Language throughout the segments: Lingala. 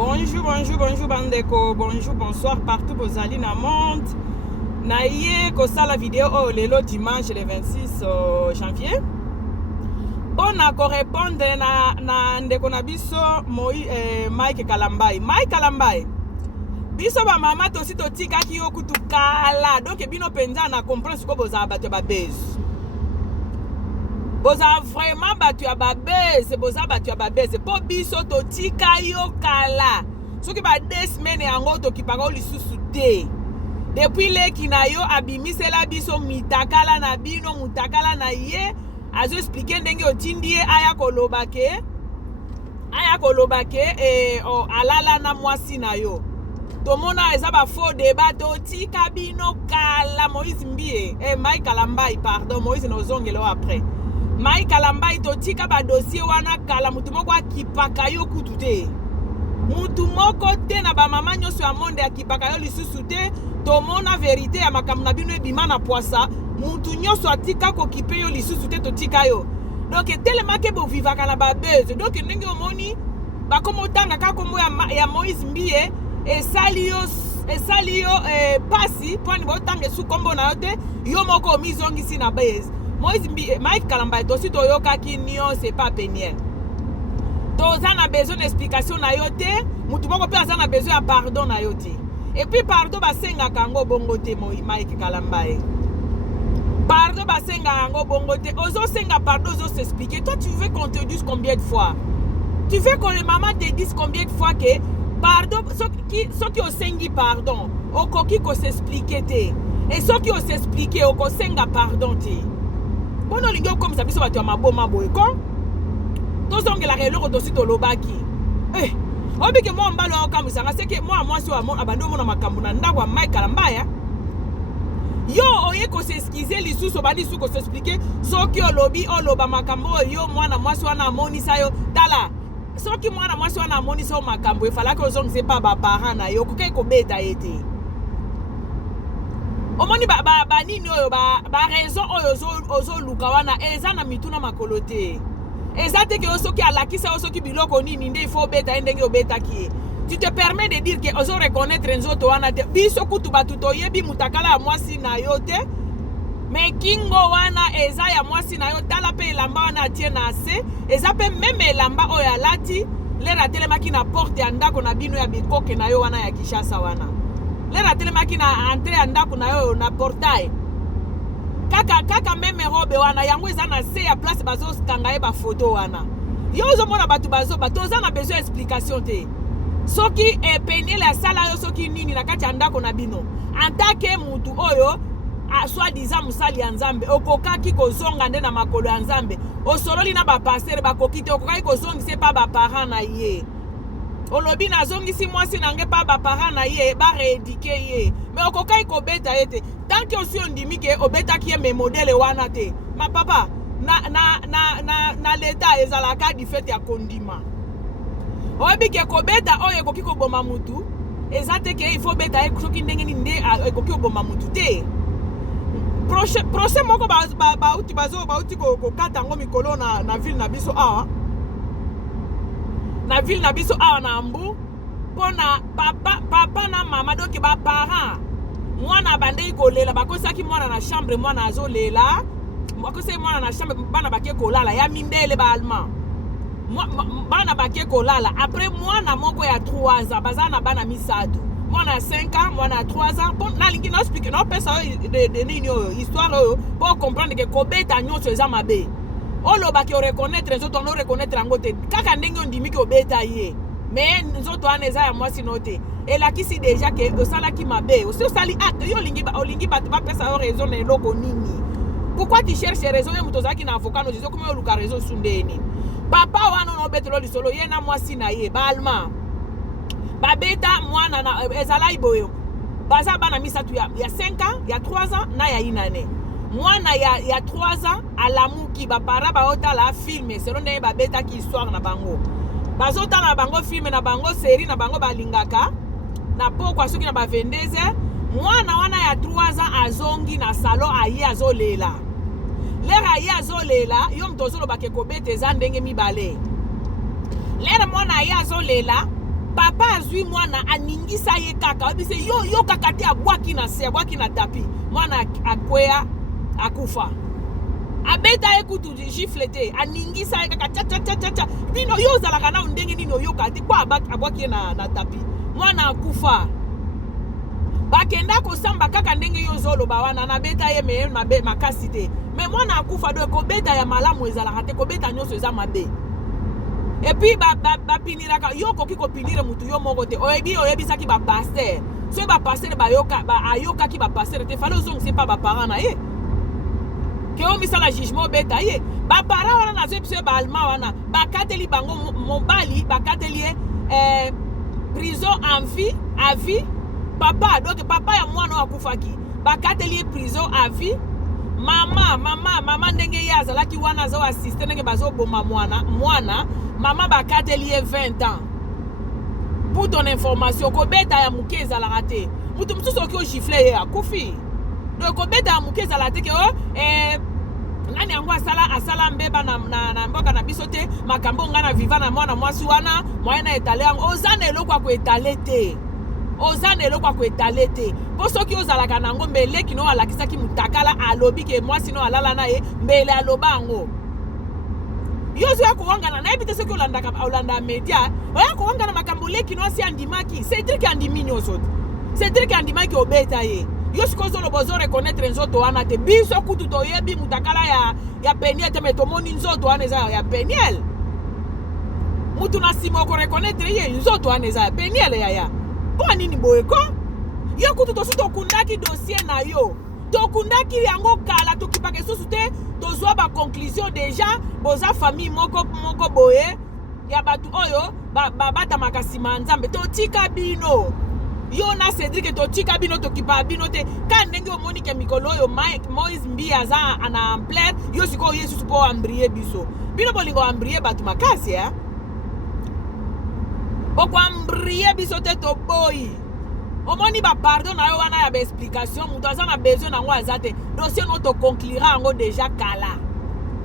Bonjour bandeko, bonjour, bonsoir partout vos alliés na monde. Naïe kosa la vidéo lelo dimanche le 26 janvier. Bon na répondre na ndeko na biso Mike Kalambai. Mike Kalambai. Biso ba mama tosi totika ki yo kutu kala. Donc bino penza na comprendre ce que boza battu ba base. Boza vraiment battu à babese, boza battu à babese. Po biso totika yo kala. Soki ba 2 semaines yango to ki panga lisusu te. Depuis le kinayo abimisela biso mitakala na bino mutakala na ye azo expliquer ndenge otindie aya kolobake alala na mwasi na yo. Tomona eza ba faux débat totika bino kala Moïse Mbie Mike Kalambai pardon Moïse nozongelo après. Mike Kalambai totika ba dossier wana kala mutu moko akipaka yo kutu te. Mutu moko te na ba mama nyoso ya monde akipaka yo lisusu te. Tomona vérité ya makambo na bino ebima na poisa. Mutu nyoso atika ko kipe yo lisusu te totika yo. Donc tellement que bo vivaka na ba buzz. Donc ndenge omoni ba komo tanga ka kombo ya Moïse Mbie esali yo pasi poni bo tanga su kombo na yo te yo moko mizongisi na base. Moïse Mbie Mike Kalambai tosi toyoka ki nio c'est pas péniel. Toza na besoin d'explication na yo te, mutu moko pe aza na besoin ya pardon na yo te. Et puis pardon basenga kango bongo te Mike Kalambai. Pardon basenga kango bongo te. Ozo senga pardon ozo s'expliquer. Toi tu veux qu'on te dise combien de fois? Tu veux que les mamans te disent combien de fois que pardon ceux qui ont sengi pardon, au koki ko s'expliquer te. Et ceux qui ont s'expliquer au ko senga pardon te. Bon on lingo comme ça biso batu maboma boyko. Tozonge la reloko dosi to lobaki. Obi ke moi mbalo okamusanga c'est que moi so abando mona makambu na ndako Mike Kalambai. Yo oye ko s'excuser lisusu bani su ko s'expliquer soki olobi oloba makambo yo mwana mwasi wana amonisa yo tala. Soki mwana mwasi wana amonisa yo makambo e fala ke ozongise pa ba parents na yo ko ko beta ete. Omoni ba nini oyo ba raison oyo ozo luka wana eza na mituna makolote. Ezate ke osoki alakisa osoki biloko nini nde il faut beta ndenge obeta ki. Tu te permets de dire que ozo reconnaître nzoto wana te biso kutu batu toyebi mutakala ya mwasi na yo te. Mais kingo wana eza ya mwasi na yo tala pe elamba wana atie na se eza pe meme elamba oyo alati lera telemaki na porte ya ndako na bino ya bikoke na yo wana ya Kishasa wana. Lera telemaki na entrée ya ndako na yo na portail. Kaka meme robe wana yango eza na se ya place bazo kanga ba photo wana. Yo zo mona batu oza na besoin explication te. Soki peigne la sala yo soki nini na kati ya ndako na bino. En tant que mutu oyo soit disant musali ya Nzambe okokaki kozonga nde na makolo ya Nzambe. Osololi na ba pasteur bakoki te okokaki kozongisa pa ba parents na ye. Olobi na zongisi mwasi nange pa ba parents na ye ba rééduquer ye. Mais okokai ko beta ete tant que aussi on dimi ke obeta ki me modèle wana te. Ma papa na l'état ezalaka di fait ya kondima. Obi ke ko beta oye koki ko boma mutu. Ezate ke il faut beta e soki ndenge ni nde koki ko boma mutu te. Procès moko ba uti ko kata ngo mikolo na ville na biso awa. Na ville na biso awa na Mbu pona papa na mama donc ba parents mwana bande kolela bakosaki mwana na chambre mwana azolela bakosaki mwana na chambre bana bake kolala ya mindele ba allemand bana bake kolala après mwana moko ya 3 ans bazana bana misatu mwana 5 ans mwana 3 ans bon na lingi na explique no pesa de nini histoire pour comprendre que kobeta nyonso eza mabe oloba ki reconnaître nzoto on reconnaître ngote kaka ndenge ondimi ki obeta ye mais nzoto wana eza ya mwasi note elakisi déjà que osala ki mabe osali acte yo olingi batu ba pesa yo raison na eloko nini. Pourquoi tu cherches raison yo muto zaki na avocat no zizo comme yo luka raison sundeni papa wana no betelo lisolo ye na mwasi na ye ba allemand ba beta mwana na ezala iboyo baza bana misatu ya 5 ans ya 3 ans na ya inane. Mwana ya 3 ans alamuki ba para ba otala film selon ndenge ba beta ki histoire na bango. Bazota na bango film na bango série na bango balingaka na pokwa soki na ba 22h mwana wana ya 3 ans azongi na salon aye azolela. Lera aye azolela yo mtozolo bakeko bete za ndenge mibale. Lera mwana aye azolela papa azwi mwana aningisa ye kaka obise yo kaka te abwaki na se abwaki na tapi mwana akwea akufa abeta ekutu gifle te aningisa ye kaka cha bino yo zalaka na ndenge nini oyoka te kwa abwaki na tapi mwana akufa bakenda kosamba kaka ndenge yo zoloba wana na beta ye me makasi te me mwana akufa do ko beta ya malamu ezalaka te ko beta nyonso eza mabe et puis piniraka yo koki ko pinire mutu yo moko te oyebisaki ba pasteur so ba pasteur ayoka ki ba pasteur te falo zong c'est pas ba parent na ye ke o misala jugement beta ye ba parent wana na zepse ba alma wana ba kateli bango mobali ba kateli prison en vie à vie papa donc papa ya mwana akufaki ba kateli prison à vie mama ndenge ya azalaki wana zo assiste ndenge bazo boma mwana mama bakateli 20 ans pour ton information ko beta ya muke ezalaka te mutu mususu oki o gifle ye akufi donc ko beta ya muke ezalaka te ke nani yango asala mbeba na mboka na biso te makambo nga na viva na mwana mwasi wana moyen na etale yango ozana eloko ako etale te ozana eloko ako etale te po soki ozalaka nango mbele kino alakisaki mutakala alobi ke mwasi no alala na ye mbele aloba yango yozo ya kuwangana na ebite soki olanda media oya kuwangana makambo leki no asi andimaki Cedric andimi nyoso Cedric andimaki obeta ye yo sikozo lo bozo reconnaître nzoto wana te biso kutu to yebi mutakala ya Peniel te metomoni nzoto wana eza ya Peniel mutu na simo ko reconnaître ye nzoto wana eza ya Peniel ya po nini boyeko yo kutu to suto kundaki dossier na yo tokundaki yango kala tokipaka susu te tozwa ba conclusion déjà boza famille moko boye ya batu oyo bata makasima nzambe totika bino yo na Cedric totika bino tokipa bino te ka ndenge omoni ke mikolo oyo Moïse Mbi aza ana en plein yo siko Yesu po ambrier biso bino bolingo ambrier batu makasi boko ambrier biso te to boy omoni ba pardon na yo wana ya ba explication mutu aza na besoin nango azate dossier no to conclure yango déjà kala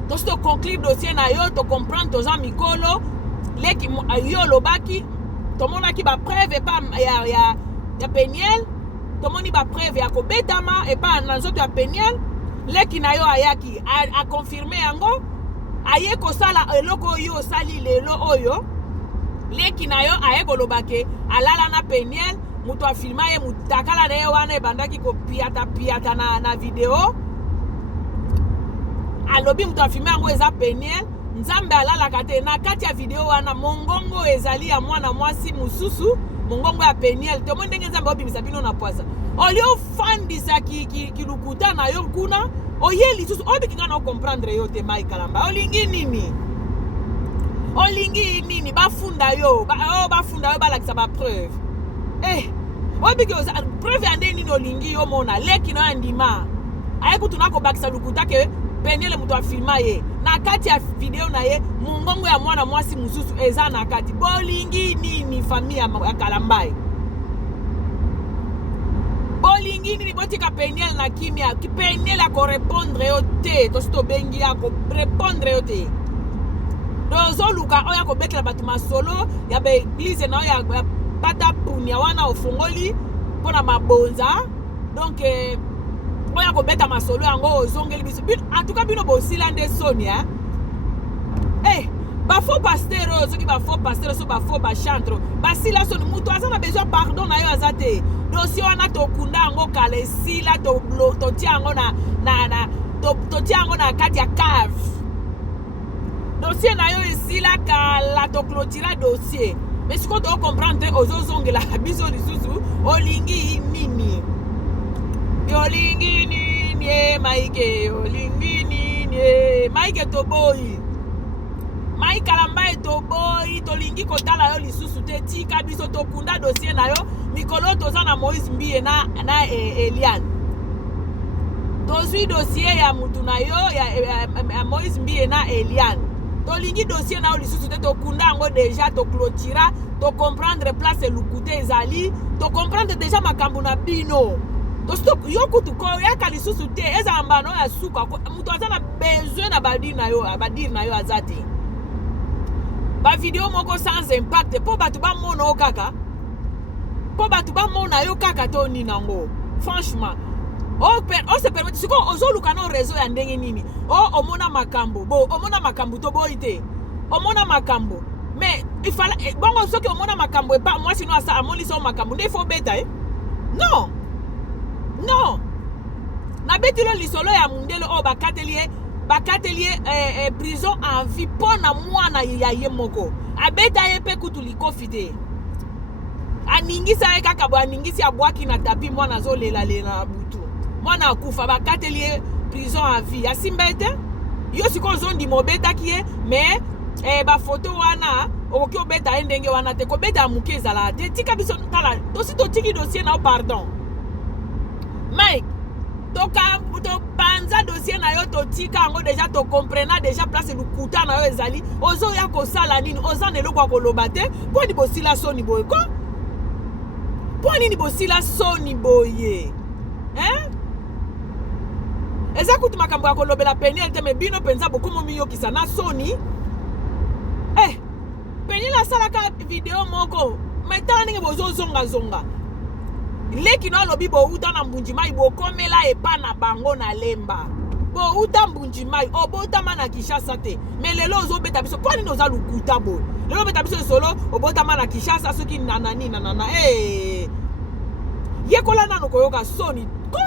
to conclure dossier na yo to comprendre toza mikolo leki yo lobaki tomonaki ba preuve pa ya Peniel tomoni ba preuve ya kobetama et pas na nzoto ya Peniel leki na yo ayaki a confirmer yango aye kosala eloko yo sali lelo oyo leki na yo aye kolobake alala na Peniel mutu afilma ye mutakala na ye wana ebandaki kopiata na video alobi mutu afilma yango eza Peniel nzambe alalaka te na kati ya video wana mongongo ezali ya mwana mwasi mususu mongongo ya Peniel te mo ndenge nzambe obimisa bino na poisa olio fandisa kilukuta na yo kuna oye lisusu obikinga na comprendre yo te mai kalamba olingi nini bafunda yo balakisa ba preuve obiki preuve ande nini olingi yo mona leki no andima aye kutu na kobakisa lukuta ke Peniel mutu afilma ye na kati ya video na ye mungongo ya mwana mwasi mususu eza na kati bolingi nini famille ya Kalambai bolingi nini botika Peniel na kimia Peniel ako répondre yo te to sto bengi ako répondre yo te dozo luka oya ko bekela batu masolo ya be église na ya pata punya wana ofungoli pona mabonza donc oya ko beta masolo yango ozongeli biso en tout cas bino bosila nde Sonia ba faux pasteur soki ba faux pasteur so ba faux ba chantre basila so mutu aza na besoin pardon na yo azate dossier wana to kunda yango kale sila to tia yango to tia yango na kati ya cave dossier na yo esila kala to clôturer dossier mais siko to comprendre ozozongela biso lisusu olingi nini Maike olingi nini Maike to boy Mai Kalambai to boy tolingi kotala yo lisusu te tika biso to kunda dossier na yo mikolo toza na Moïse Mbi na Eliane tozwi dossier ya mutu na yo ya Moïse Mbi na Eliane tolingi dossier na yo lisusu te to kunda yango déjà to clôturer to comprendre place lukute ezali to comprendre déjà makambo na bino to yoku to ko ya kali susu te eza mbano ya suka mutu aza na besoin na badir na yo azati ba vidéo moko sans impact po batu ba mona okaka po batu ba mona yo kaka to ni nango franchement o se permet siko ozoluka na réseau ya ndenge nini omona makambo omona makambo to boite omona makambo mais il fallait bongo soki omona makambo pas moi sinon ça amoni so makambo il faut beta non na betilo lisolo ya mundele bakatelie prison en vie pona mwana ya ye moko abeta ye pe kutu likofite aningisa ye kaka bo aningisi abwaki na tapi mwana zo lela butu mwana akufa bakatelie prison en vie asimbete yo siko zondi mobeta kie mais ba photo wana okoki obeta ndenge wana te ko beta muke ezala te tika biso tala tosi to tiki dossier na pardon Mike to panza dossier na yo to tika ngo déjà to comprena déjà place lukuta na yo ezali ozo ya ko sala nini ozane lokwa ko loba te po ni bosila soni boye ko po nini bosila soni boye eza kutu makambo ya kolobela Peniel te me bino penza bokomo miyokisa na soni Peniel asalaka video moko metala ndenge bozozonga leki no lobi bo uta na mbunjimai bo komela epa na bango na lemba bo uta mbunjimai obota mana Kishasa te melelo ozobeta biso kwa nini oza lukuta bo lelo beta biso solo obota mana Kishasa soki nanani nanana yekola nano koyoka soni ko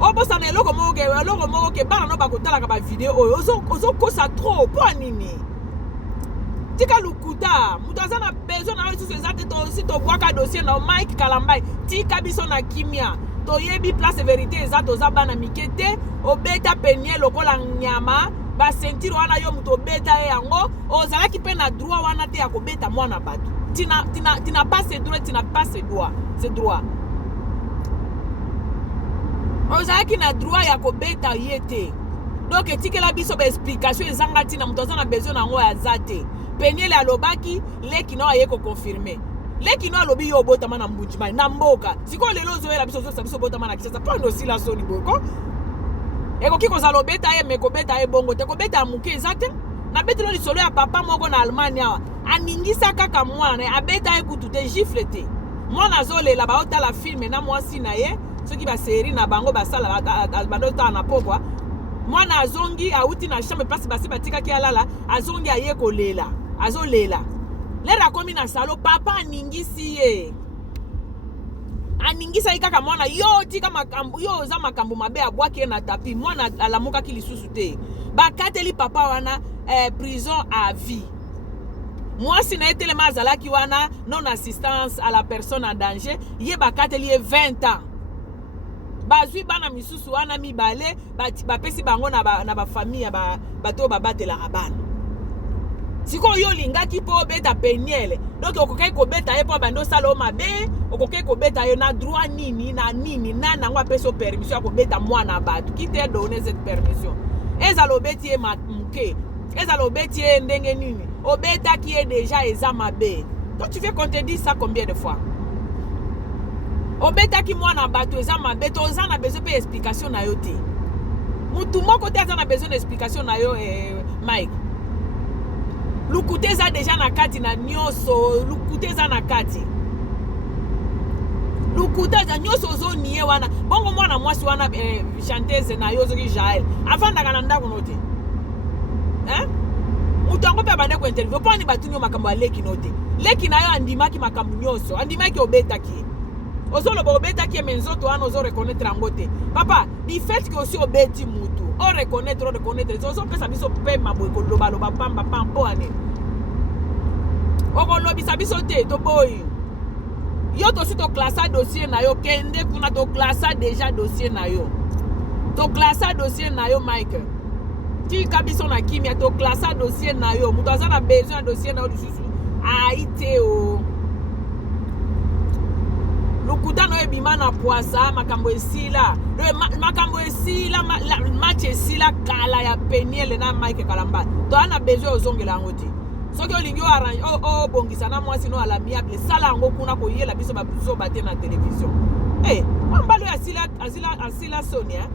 obosa na eloko moko ke bana no bakotalaka ba video oyo ozokosa trop po nini tika lukuta mutu aza na besoin na yo lisusu eza te si tobwaka dossier na Mike Kalambai tika biso na kimia toyebi place vérité eza toza bana mike te obeta Peniel lokola nyama basentire wana yo mutu obeta ye yango ozalaki mpe na droit wana te ya kobeta mwana bato tina pas ce droit tina pas ce droit ozalaki na droit ya kobeta ye te donc etikela biso ba explication ezanga tina mutu aza na besoin nango ya za te Peniel alobaki leki no aye ko confirmer leki no alobi yo botama na mbunjimai na mboka siko lelo zoela biso botama na Kishasa pondo sila soni boko ekoki kozala obeta ye me kobeta ye bongo te kobeta muke ezate na betelo lisolo ya papa moko na Allemagne awa aningisa kaka mwana abeta ye kutu te gifle te mwana zolela baotala filme na mwasi na ye soki ba série na bango basala bandota na pokwa mwana azongi auti na chambre place basi batikaki alala azongi aye kolela azolela lera komi na salo papa aningisi ye aningisa kaka mwana yo tika makambo yo za makambo mabe abwaki na tapi mwana alamuka kilisusu te bakateli papa wana prison à vie mwasi na etelema azalaki wana non assistance à la personne en danger ye bakateli ye 20 ans bazwi bana misusu wana mibale bapesi bango na ba famille bato babatelaka bana siko yo lingaki po beta Peniel donc okokai ko beta ye po bando sala mabe okokai ko beta ye na droit nini na nango apeso permission ko beta mwana bato qui te donné cette permission ezalo beti ye muke ezalo beti ye ndenge nini obeta qui est déjà eza mabe donc tu veux qu'on te dise ça combien de fois obeta ki mwana bato eza mabe to oza na besoin pe explication na yo te mutu moko te aza na besoin d'explication na yo Mike lukute eza deja na kati na nyoso lukute eza na kati lukute eza nyoso ozoniye wana bongo mwana mwasi wana chanteuse na yo zoki Jael avandaka na ndako no te mutu yango mpe abande ko interview mpo ani batuni yo makambo ya leki no te leki na yo andimaki makambo nyonso andimaki obetaki ozoloba obetaki eme nzoto wana ozo reconnaître yango te papa du fait que aussi obeti mutu o reconnaître ozopesa biso mpe maboye kolobaloba pamba mpo ane okolobisa biso te toboyi yo tosi toklasa dossier na yo kende kuna toklasa déjà dossier na yo toklasa dossier na yo Mike tika biso na kimia toklasa dossier na yo mutu aza na besoin ya dossier na yo lisusu aite o lukutano ebima na poisa makambo esila match esila kala ya Peniel na Mike Kalambai to ana besoin ozongela yango te soki olingi arrange bongisa na mwasi no alamiable sala yango kuna koyela biso babuzo bate na télévision mwambalo asila Sonia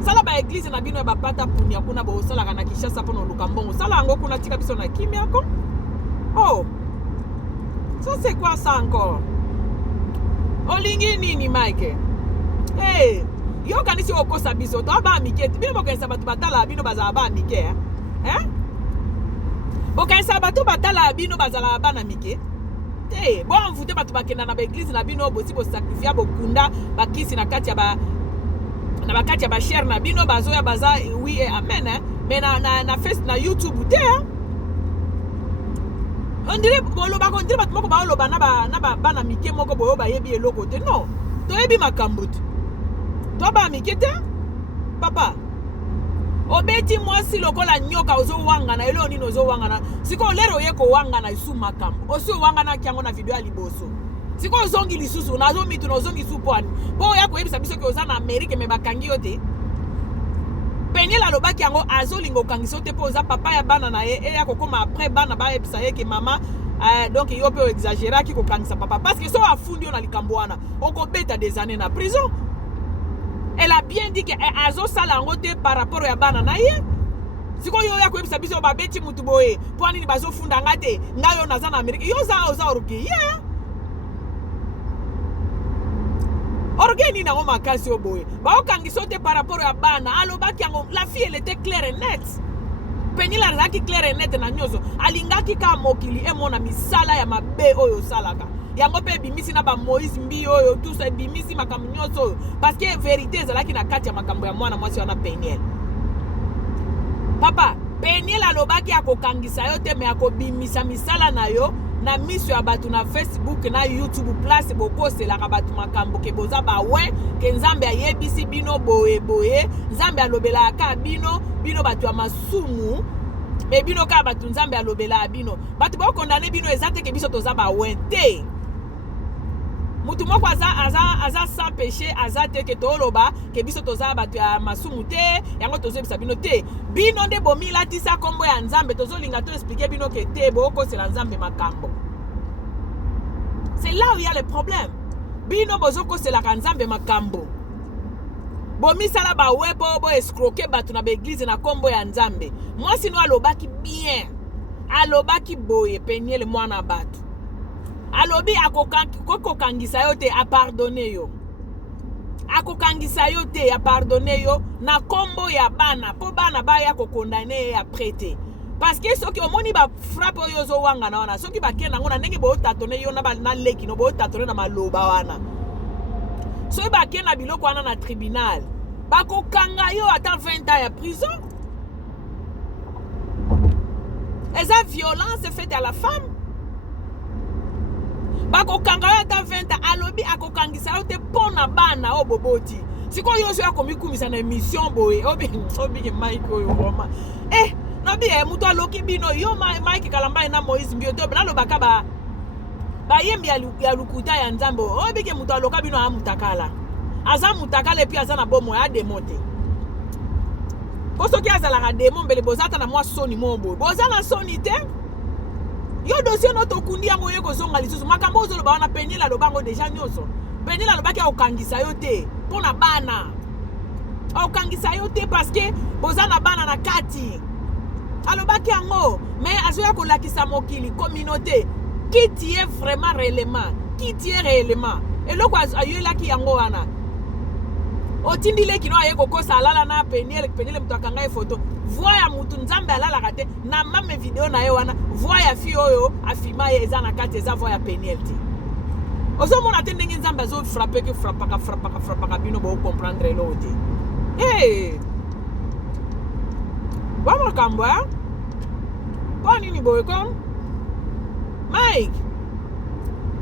sala ba église na bino ba pata punya kuna bo sala kana Kinshasa pono lukambongo sala ngo kuna tika biso na kimia ko. Oh, ça c'est quoi ça encore? Olingi nini Mike? Hey, yo kanisi okosa biso to ba mike bino bokensa batu batala bino bazala ba mike hein? Bokensa batu batala bino bazala ba na mike. Hey, bon mvute batu bakenda na ba église na bino bosi bo sacrifier bokunda bakisi na kati ya ba na bakati ya ba share na bino bazoya baza oui et amen hein? Mais na face na YouTube te hein? On dirait boloba on dirait batu moko ba loba na ba na mike moko boyo ba yebi eloko te non to yebi makambo te to ba mike te papa obeti mwasi lokola nyoka ozo wanga na elo nini ozo wanga na siko lero ye ko wanga na isu makambo osi wanga na kyango na video ya liboso siko zongi lisusu na zo mitu na zongi supwani po ya ko yebisa biso ke oza na Amerique me bakangi yo te Peniel alobaki yango azolingo kangiso te po oza papa ya bana na ye e ya kokoma après bana ba yebisa ye ke mama donc yo pe exagérer ki ko kangisa papa parce que so afundi on na likambo wana okobeta des années na prison. Elle a bien dit que azo sala ngo te par rapport ya bana na ye siko yo ya ko yebisa biso ba beti mutu boye po ani bazo funda ngate ngayo naza na Amerique yo za oza oruki yeah. Organi na ngoma kasi oboye. Ba okangiso te par rapport à bana. Alobaki yango la fille elle était claire et nette. Peniel alaki claire et nette na nyoso. Alingaki ka mokili e mona misala ya mabe oyo salaka. Yango pe bimisi na ba Moïse mbi oyo tout ça bimisi makambo nyoso parce que vérité ezalaki na kati ya makambo ya mwana mwasi wana Peniel. Papa, Peniel alobaki akokangisa yo te me akobimisa misala na yo. Na miso ya batu na Facebook na YouTube place bokoselaka batu makambo ke boza ba we ke nzambe ayebisi bino boye boye nzambe alobela ka bino batu ya masumu me bino ka batu nzambe alobela bino batu ba condamner bino ezate ke biso toza ba we te mutu moko aza sans péché azate ke toloba ke biso toza batu ya masumu te yango tozebisa bino te bino nde bomila tisa kombo ya nzambe tozolinga to expliquer bino ke te bokosela nzambe makambo. C'est là où il y a le problème. Bino bozoko c'est la nzambe makambo. Bomi sala ba webo bo escroquer batu na église na kombo ya nzambe. Moi sino alobaki bien. Alobaki boye Peniel mwana batu. Alobi akokangisa yo te a pardonner yo. Akokangisa yo te a pardonner yo na kombo ya bana. Po bana ba ya ko condamner ya prêter. Parce que ceux qui ont moni ba frappe yo zo wanga na wana ceux qui ba kena ngona ndenge bo tatone yo na ba na leki no bo tatone na maloba wana ceux ba kena biloko wana na tribunal ba ko kanga yo ata 20 ans ya prison. Eza violence faite à la femme ba ko kanga yo ata 20 ans alobi akokangisa yo te pona bana o boboti siko yo so akomikumisa na émission boye obi Mike oyo roma Nabi mutu aloki bino yo Mike Kalamba na Moïse mbioto na lobaka ba yembi ya lukuta ya nzambo obike mutu aloka bino amutakala aza mutakala epi aza na bomo ya demonte koso ki azala ka demo mbele bozata na mwa soni mombo boza na soni te yo dossier no tokundi yango ye kozonga lisusu makambo ozoloba wana Peniel alobango deja nyoso Peniel alobaki okangisa yo te pona bana okangisa yo te parce que boza na bana na kati alobaki yango mais azoya kolakisa mokili communauté qui tu es vraiment réellement qui tu es réellement eloko ayoelaki yango wana otindile kino aye kokosa alala na Peniel mutu akanga e photo voix ya mutu nzambe alalaka te na mame video na ye wana voix ya fi oyo afima ye eza na kati eza voix ya Peniel te ozomona te ndenge nzambe azo frappaka bino bo comprendre eloko te hey ba makambo kwa nini boye kom Mike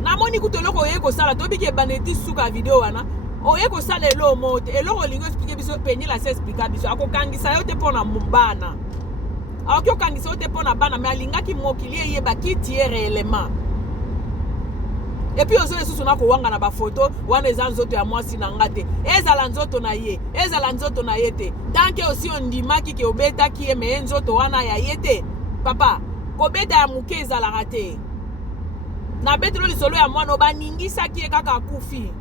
namoni kutoloko oye kosala tobiki baneti suka video wana oye kosala elo mote eloko olingo explique biso Peniel ase explique biso akokangisa yo te pona mbana akokangisa yo te pona bana mais alingaki mokili eyeba kiti ye réellement et puis ozo esusu na kowanga na ba photo wana eza nzoto ya mwasi na ngate ezala nzoto na ye te tanke osi ondimaki ke obetaki ye me nzoto wana ya ye te papa kobeta ya muke ezalaka te na betelo lisolo ya mwana obaningisaki ye kaka akufi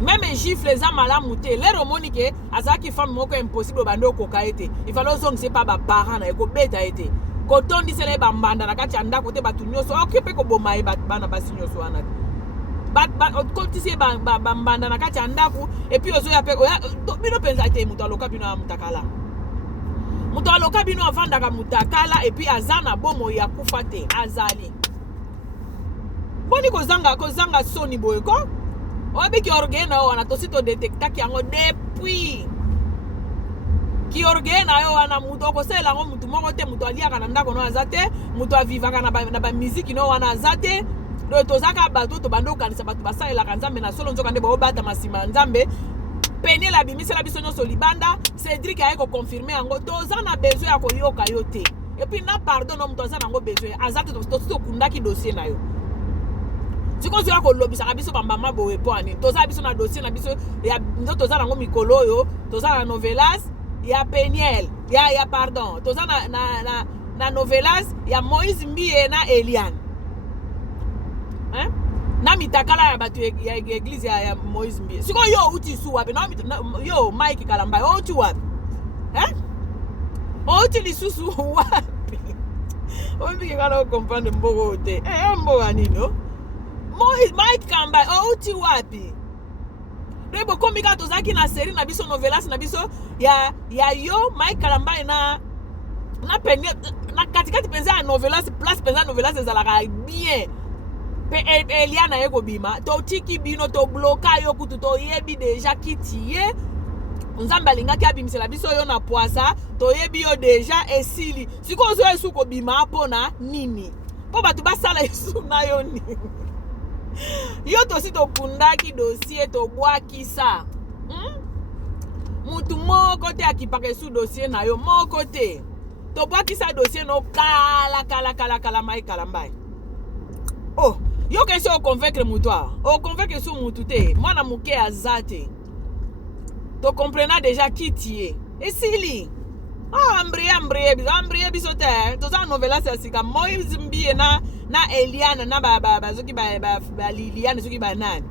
même gifle eza malamu te lero omoni ke azalaki femme moko impossible obande okoka ye te il fallait ozongisa pa baparent na ye kobeta ye te kotondisela ye bambanda na kati ya ndako te bato nyonso oke mpe koboma ye bana basi nyonso wana kotisi ye bambanda na kati ya ndako epuis ozoya mpe bino mpenza te moto aloka bino ya mutakala moto aloka bino avandaka mutakala epuis aza na bomoi ya kufa te azali boni kozanga soni boye ko oyebi ki orgueil na yo wana tosi todetektaki yango depuis ki orgueil na yo wana mutu okosalela yango mutu moko te mutu aliaka na ndako no aza te mutu avivaka na bamiziki no wana aza te do tozaka bato tobanda okanisa bato basalelaka nzambe na solo nzoka nde baobatama nsima ya nzambe Peniel abimisela biso nyonso libanda Cédric aye koconfirme yango toza na besoin ya koyoka yo te epuis na pardon no mutu aza nango besoin aza te tosi tokundaki dossier na yo sikoyo ya kolobisaka biso bambama boye po ani toza biso na dossier na biso ya ndo toza nango mikolo oyo toza na novelas ya Peniel ya pardon toza na novelas ya Moïse Mbie na Eliane hein na mitakala ya bato ya église ya Moïse Mbie sikoyo yo uti su wapi yo Mike Kalamba yo uti wapi hein uti lisusu wapi obi kana comprendre mboko te mboga nino Mike Kamba outi wapi Rebo komika tozaki na série na biso novelas na biso ya yo Mike Kalamba na Peniel na katikati penza ya novelas place penza novelas ezalaka bien pe Eliana yeko bima to tiki bino to bloka yo kutu to yebi deja kiti ye nzamba lingaki abimisela biso yo na poisa to yebi yo deja esili siko zo esu ko bima pona nini po batu basala esu na yo nini yo tosi tokundaki dossier tobwakisa mutu moko te akipaka esu dossier na yo moko te tobwakisa dossier no kala Mike Kalamba oh yo kesi oconvaincre mutu oconvaincre su mutu te mwana moke aza te tocomprena déjà qui tie esili ambrie biso te toza novelas ya sika Moïse Mbie na Eliane na bazoki Liliane soki banani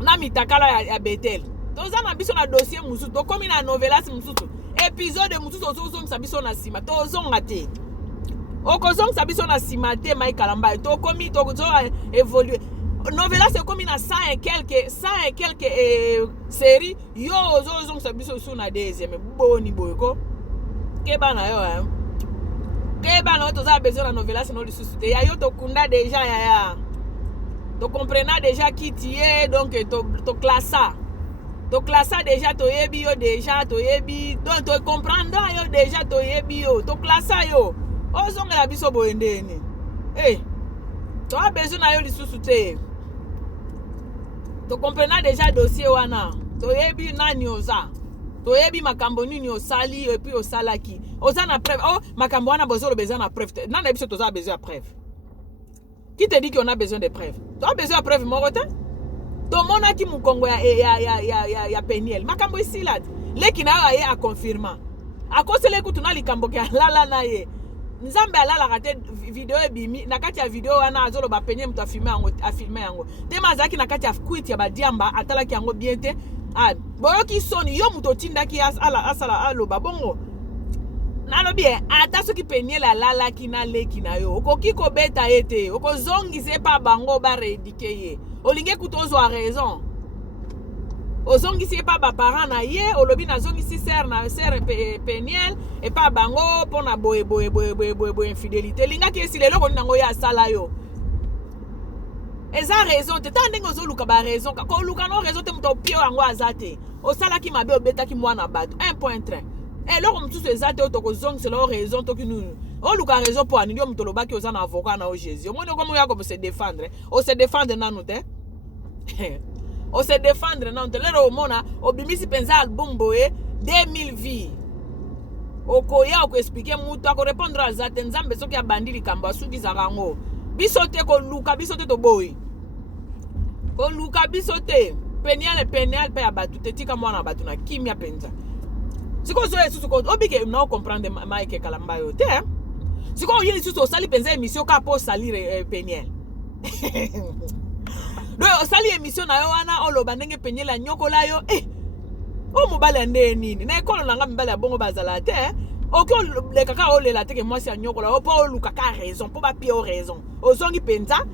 na mitakala ya Betel toza na biso na dossier mususu tokomi na novelas mususu épisode mususu ozozongisa biso na nsima tozonga te okozongisa biso na nsima te Mike Kalamba tokomi tozo évoluer novelas ekomi na 100 et quelques séries yo ozozongisa biso su na deuxième boni boyko kebana yo hein kebana toza besoin na novelas no lisusu te ya yo tokunda déjà ya to comprena déjà qui tie donc to classa déjà to yebi yo déjà to yebi donc to comprendre yo déjà to yebi yo to classa yo ozongela biso boyendeni to a besoin na yo lisusu te to comprena déjà dossier wana to yebi nani oza to yebi makambo nini osali et puis osalaki oza na preuve makambo wana bozolo besoin na preuve nana biso toza besoin de preuve qui te dit qu'on a besoin de preuve to a besoin de preuve moko te to mona ki mukongo ya Peniel makambo isila leki na ye a confirma akosele kutuna likambo ke lala na ye nzambe alala kate video ebimi na kati ya video wana azolo ba Peniel mtu afilme yango te mazaki na kati ya quit ya badiamba atalaki yango bien te boyoki soni yo muto tindaki asala aloba bongo nalobi ata soki Peniel alalaki na leki na yo okoki kobeta ye te okozongise pa bango baredike ye olinge kutu ozwa raison ozongisi pa baparent na ye olobi nazongisi ser Peniel et pa bango pona boye infidélité lingaki esila eloko nini nango ye asala yo eza raison te ta ndenge ozoluka ba raison koluka no raison te mutu opie yango aza te osalaki mabe obetaki mwana bato 1.3 eloko mosusu eza te tokozongisela o raison toki nunu oluka raison po anini yo mutu olobaki oza na avocat na o Jésus omoni okomo yako se défendre se défendre nanu te se défendre nanu te lero omona obimisi penza album boye 2000 vies okoya okoexplike mutu akorépondre aza te nzambe soki abandi likambo asukisaka yango biso te koluka biso te toboyi koluka biso te Peniel pe ya bato te tika mwana bato na kimia penza siko zo esusu ko obike na comprendre Mike Kalamba yo te siko yeli susu osali penza émission ka po salir Peniel donc osali émission na yo wana oloba ndenge penyela nyokola yo o mobali ande nini na ekolo nanga mibali ya bongo bazala te oko le kaka olela te ke mwasi ya nyokola o po oluka ka raison po ba pio raison ozongi penza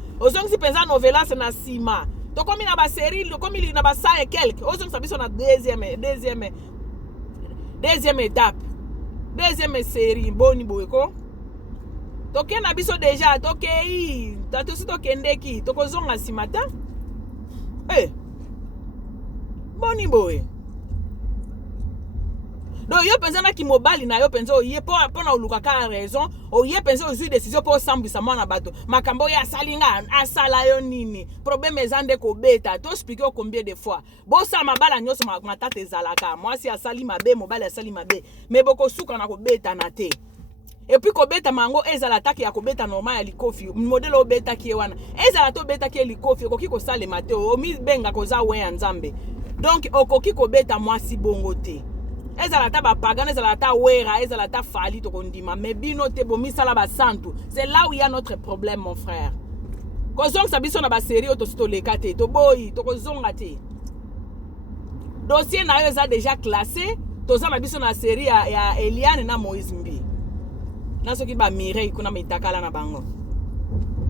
novelas na sima to komi na ba série to komi na ba ça et quelque ozongi sabiso na deuxième étape deuxième série boni boyeko toke na biso déjà tokei tato si tokendeki tokozonga sima ta boni boye donc yo penza na ki mobali na yo penza oye po na oluka ka raison oye penza ozui décision po sambisa mwana bato makambo ya salinga asala yo nini problème ezande ko beta to expliquer combien de fois bo sa mabala nyoso matata ezalaka mwasi asali mabe mobali asali mabe mais boko suka na ko beta na te et puis ko beta mango ezala attaque ya ko beta normal ya likofi modèle o beta ki wana ezala to beta ki likofi ko ki ko sale mate o mi benga ko za we ya nzambe donc okoki ko beta mwasi bongo te ezala ta ba pagana ezala ta wera ezala ta fali to kondima mais bino te bomisala ba santu c'est là où il y a notre problème mon frère kozong sabiso na ba série to sito lekate to boyi to kozonga te dossier na yo eza déjà classé to za na biso na série ya Eliane na Moïse Mbi na soki ba Mireille kuna mitakala na bango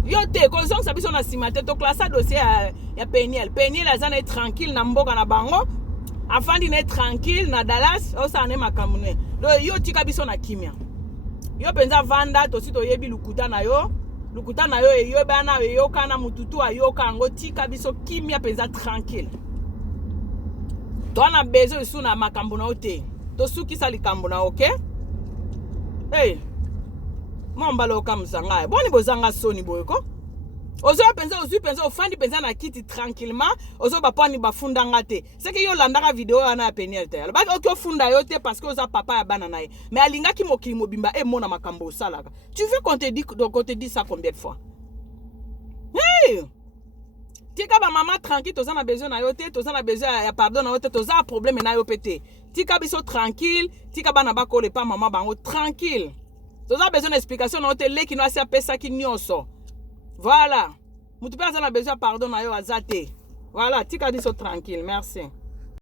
yo te kozong sabiso na simate to classa dossier ya Peniel azana tranquille na mboka na bango afandi ne tranquille na Dallas osane makamune do yo tika biso na kimia yo penza vanda to sito yebi lukuta na yo yo bana yo kana mututu ayoka ngo tika biso kimia penza tranquille to na bezo isu na makambo na ote to suki sali kambo na okay mombalo kamzanga boni bozanga soni boyeko ozo penza ofandi penza na kiti tranquillement ozo bapani bafunda ngate c'est que yo landaka vidéo wana ya Peniel te ba okyo funda yo te parce que oza papa ya bana nae mais alingaki mokili mobimba mona makambo osalaka tu veux qu'on te dit ça combien de fois tika ba mama tranquille toza na besoin na yo te toza na besoin ya pardon na yo te toza problème na yo pete tika biso tranquille tika bana bakole pa mama bango tranquille toza besoin d'explication na yo te leki no asia pesa ki nyonso. Voilà. Mutu pe aza na besoin pardon na yo azate. Voilà, tika biso tranquille. Merci.